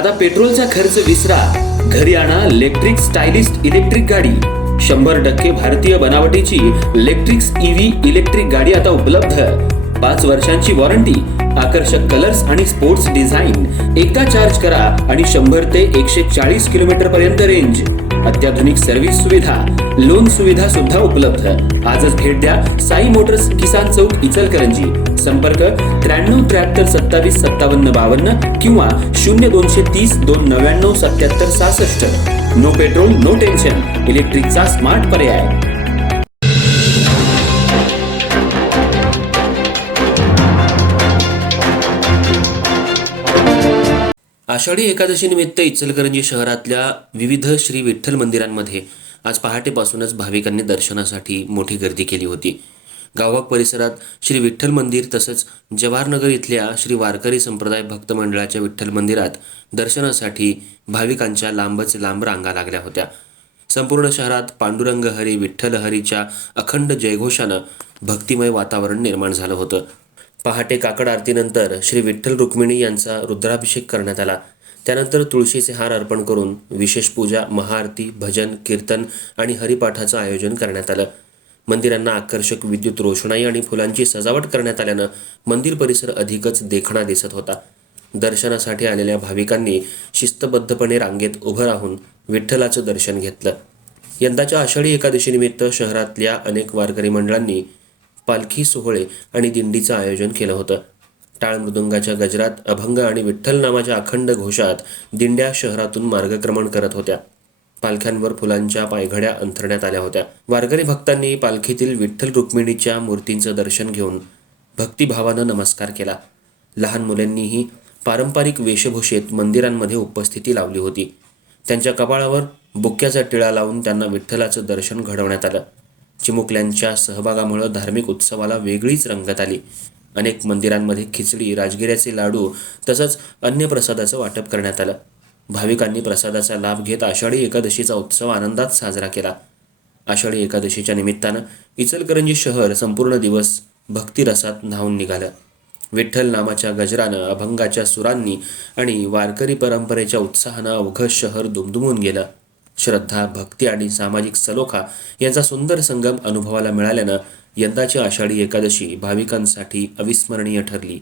आता पेट्रोलचा खर्च विसरा, घरी आणा इलेक्ट्रिक स्टायलिस्ट इलेक्ट्रिक गाडी। 100% भारतीय बनावटीची इलेक्ट्रिक्स ईव्ही इलेक्ट्रिक गाडी आता उपलब्ध। 5 वर्षांची वॉरंटी, आकर्षक कलर्स आणि स्पोर्ट्स डिझाइन। एकदा चार्ज करा आणि 100 ते 140 किलोमीटर पर्यंत रेंज। अत्याधुनिक सर्व्हिस सुविधा, लोन सुविधा सुद्धा उपलब्ध। आजच भेट द्या साई मोटर्स, किसान चौक, इचलकरंजी। संपर्क 93 73 27 57 52 किंवा 0230 299 77 66। नो पेट्रोल नो टेन्शन, इलेक्ट्रिकचा स्मार्ट पर्याय। आषाढी एकादशी निमित्त इचलकरंजी शहरातल्या विविध श्री विठ्ठल मंदिरांमध्ये आज पहाटेपासूनच भाविकांनी दर्शनासाठी मोठी गर्दी केली होती। गावभाग परिसरात श्री विठ्ठल मंदिर तसंच जवाहरनगर इथल्या श्री वारकरी संप्रदाय भक्त मंडळाच्या विठ्ठल मंदिरात दर्शनासाठी भाविकांच्या लांबच लांब रांगा लागल्या होत्या। संपूर्ण शहरात पांडुरंग हरी विठ्ठल हरीच्या अखंड जयघोषानं भक्तिमय वातावरण निर्माण झालं होतं। पहाटे काकड आरतीनंतर श्री विठ्ठल रुक्मिणी यांचा रुद्राभिषेक करण्यात आला। त्यानंतर तुळशीचे हार अर्पण करून विशेष पूजा, महाआरती, भजन, कीर्तन आणि हरिपाठाचं आयोजन करण्यात आलं। मंदिरांना आकर्षक विद्युत रोषणाई आणि फुलांची सजावट करण्यात आल्यानं मंदिर परिसर अधिकच देखणा दिसत होता। दर्शनासाठी आलेल्या भाविकांनी शिस्तबद्धपणे रांगेत उभं राहून विठ्ठलाचं दर्शन घेतलं। यंदाच्या आषाढी एकादशीनिमित्त शहरातल्या अनेक वारकरी मंडळांनी पालखी सोहळे आणि दिंडीचं आयोजन केलं होतं। टाळ मृदुंगाच्या गजरात, अभंग आणि विठ्ठल नामाच्या अखंड घोषात दिंड्या शहरातून मार्गक्रमण करत होत्या। पालख्यांवर फुलांच्या पायघड्या अंथरण्यात आल्या होत्या। वारकरी भक्तांनी पालखीतील विठ्ठल रुक्मिणीच्या मूर्तींचं दर्शन घेऊन भक्तिभावानं नमस्कार केला। लहान मुलांनीही पारंपरिक वेशभूषेत मंदिरांमध्ये उपस्थिती लावली होती। त्यांच्या कपाळावर बुक्क्याचा टिळा लावून त्यांना विठ्ठलाचं दर्शन घडवण्यात आलं। चिमुकल्यांच्या सहभागामुळे धार्मिक उत्सवाला वेगळीच रंगत आली। अनेक मंदिरांमध्ये खिचडी, राजगिऱ्याचे लाडू तसंच अन्य प्रसादाचं वाटप करण्यात आलं। भाविकांनी प्रसादाचा लाभ घेत आषाढी एकादशीचा उत्सव आनंदात साजरा केला। आषाढी एकादशीच्या निमित्तानं इचलकरंजी शहर संपूर्ण दिवस भक्तिरसात न्हाऊन निघालं। विठ्ठल नामाच्या गजरानं, अभंगाच्या सुरांनी आणि वारकरी परंपरेच्या उत्साहानं अवघं शहर दुमदुमून गेलं। श्रद्धा, भक्ती आणि सामाजिक सलोखा यांचा सुंदर संगम अनुभवाला मिळाल्यानं यंदाची आषाढी एकादशी भाविकांसाठी अविस्मरणीय ठरली।